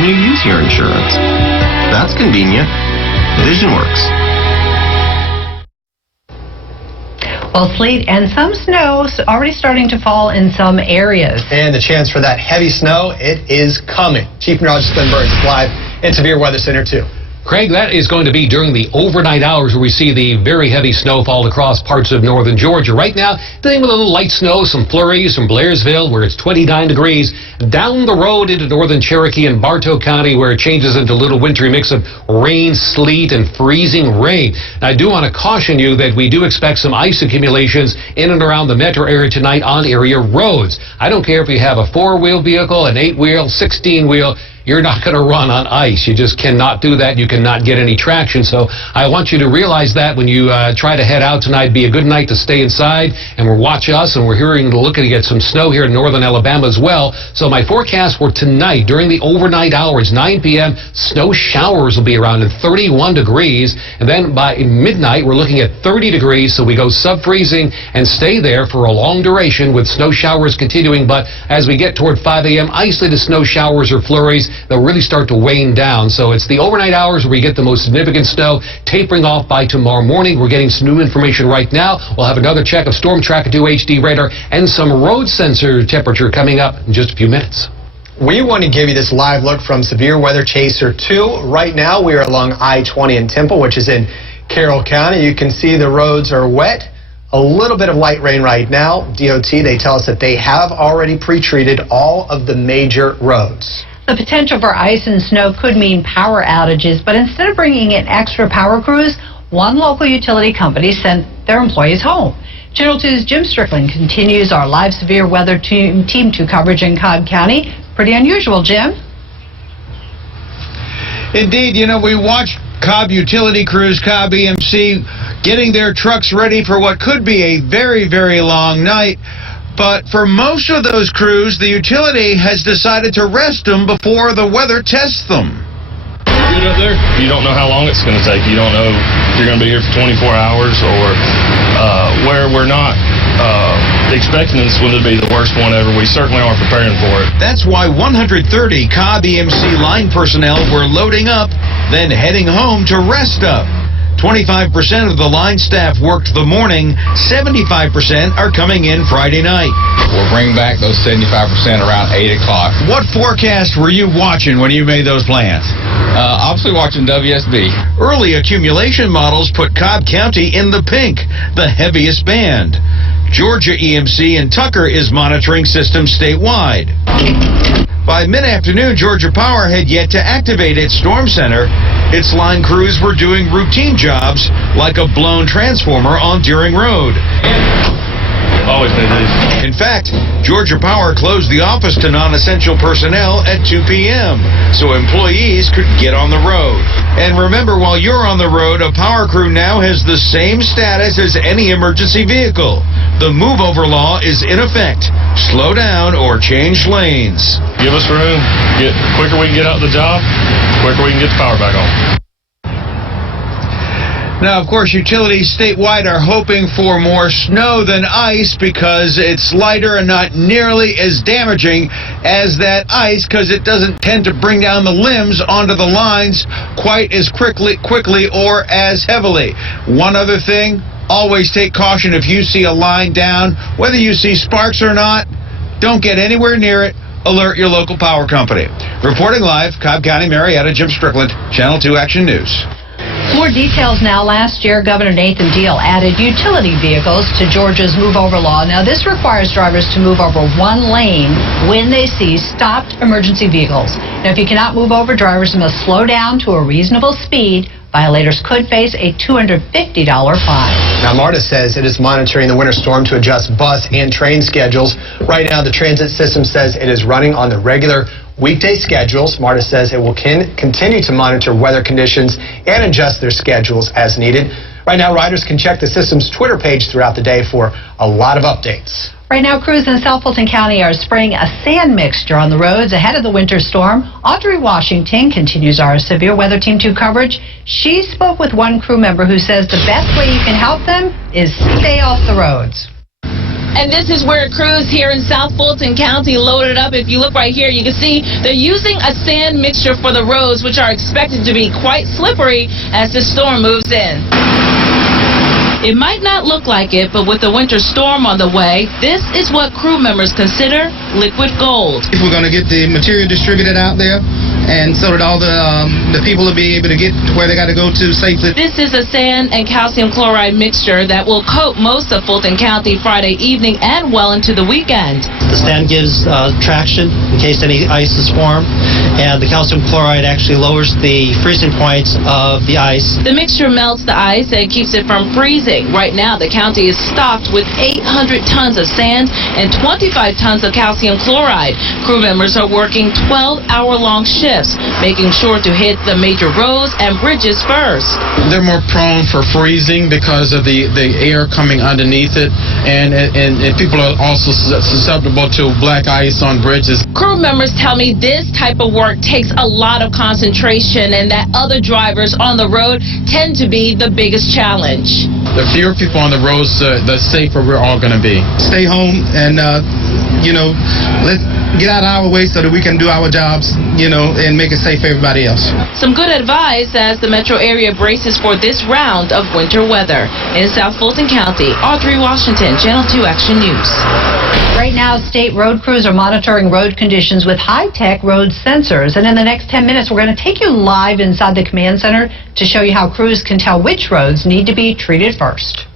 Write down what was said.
when you use your insurance. That's convenient. VisionWorks. Well, sleet and some snow already starting to fall in some areas. And the chance for that heavy snow, it is coming. Chief Meteorologist Glenn Burns live in Severe Weather Center 2. Craig, that is going to be during the overnight hours where we see the very heavy snowfall across parts of northern Georgia. Right now, dealing with a little light snow, some flurries from Blairsville where it's 29 degrees. Down the road into northern Cherokee and Bartow County where it changes into a little wintry mix of rain, sleet, and freezing rain. I do want to caution you that we do expect some ice accumulations in and around the metro area tonight on area roads. I don't care if you have a 4-wheel vehicle, an 8-wheel, 16-wheel. You're not going to run on ice. You just cannot do that. You cannot get any traction. So I want you to realize that when you try to head out tonight, be a good night to stay inside. And we're watching us, and we're looking to get some snow here in northern Alabama as well. So my forecast for tonight, during the overnight hours, 9 p.m., snow showers will be around 31 degrees. And then by midnight, we're looking at 30 degrees. So we go sub-freezing and stay there for a long duration with snow showers continuing. But as we get toward 5 a.m., isolated snow showers or flurries, they'll really start to wane down. So it's the overnight hours where we get the most significant snow, tapering off by tomorrow morning. We're getting some new information right now. We'll have another check of Storm Tracker 2 HD radar and some road sensor temperature coming up in just a few minutes. We want to give you this live look from Severe Weather Chaser 2. Right now, we are along I-20 in Temple, which is in Carroll County. You can see the roads are wet. A little bit of light rain right now. DOT, they tell us that they have already pre-treated all of the major roads. The potential for ice and snow could mean power outages, but instead of bringing in extra power crews, one local utility company sent their employees home. Channel 2's Jim Strickland continues our live severe weather Team 2 coverage in Cobb County. Pretty unusual, Jim. Indeed, we watched Cobb utility crews, Cobb EMC, getting their trucks ready for what could be a very, very long night. But for most of those crews, the utility has decided to rest them before the weather tests them. Good up there. You don't know how long it's going to take. You don't know if you're going to be here for 24 hours or where we're not expecting this one to be the worst one ever. We certainly are preparing for it. That's why 130 Cobb EMC line personnel were loading up, then heading home to rest up. 25% of the line staff worked the morning, 75% are coming in Friday night. We'll bring back those 75% around 8 o'clock. What forecast were you watching when you made those plans? Obviously watching WSB. Early accumulation models put Cobb County in the pink, the heaviest band. Georgia EMC and Tucker is monitoring systems statewide. By mid-afternoon, Georgia Power had yet to activate its storm center. Its line crews were doing routine jobs like a blown transformer on Deering Road. Always do these. In fact, Georgia Power closed the office to non-essential personnel at 2 p.m. so employees could get on the road. And remember, while you're on the road, a power crew now has the same status as any emergency vehicle. The move-over law is in effect. Slow down or change lanes. Give us room. Quicker we can get out the job, quicker we can get the power back on. Now, of course, utilities statewide are hoping for more snow than ice because it's lighter and not nearly as damaging as that ice because it doesn't tend to bring down the limbs onto the lines quite as quickly or as heavily. One other thing, always take caution if you see a line down, whether you see sparks or not, don't get anywhere near it. Alert your local power company. Reporting live, Cobb County, Marietta, Jim Strickland, Channel 2 Action News. More details now. Last year, Governor Nathan Deal added utility vehicles to Georgia's move-over law. Now, this requires drivers to move over one lane when they see stopped emergency vehicles. Now, if you cannot move over, drivers must slow down to a reasonable speed. Violators could face a $250 fine. Now, MARTA says it is monitoring the winter storm to adjust bus and train schedules. Right now, the transit system says it is running on the regular weekday schedules. MARTA says it will continue to monitor weather conditions and adjust their schedules as needed. Right now, riders can check the system's Twitter page throughout the day for a lot of updates. Right now, crews in South Fulton County are spraying a sand mixture on the roads ahead of the winter storm. Audrey Washington continues our Severe Weather Team 2 coverage. She spoke with one crew member who says the best way you can help them is stay off the roads. And this is where crews here in South Fulton County loaded up. If you look right here, you can see they're using a sand mixture for the roads, which are expected to be quite slippery as the storm moves in. It might not look like it, but with the winter storm on the way, this is what crew members consider liquid gold. If we're going to get the material distributed out there, and so that all the people will be able to get to where they got to go to safely. This is a sand and calcium chloride mixture that will coat most of Fulton County Friday evening and well into the weekend. The sand gives traction in case any ice is formed, and the calcium chloride actually lowers the freezing points of the ice. The mixture melts the ice and keeps it from freezing. Right now, the county is stocked with 800 tons of sand and 25 tons of calcium chloride. Crew members are working 12-hour-long shifts, making sure to hit the major roads and bridges first. They're more prone for freezing because of the air coming underneath it, and people are also susceptible to black ice on bridges. Crew members tell me this type of work takes a lot of concentration and that other drivers on the road tend to be the biggest challenge. The fewer people on the roads, the safer we're all going to be. Stay home and, let's get out of our way so that we can do our jobs, and make it safe for everybody else. Some good advice as the metro area braces for this round of winter weather. In South Fulton County, Audrey Washington, Channel 2 Action News. Right now, state road crews are monitoring road conditions with high-tech road sensors. And in the next 10 minutes, we're going to take you live inside the command center to show you how crews can tell which roads need to be treated first.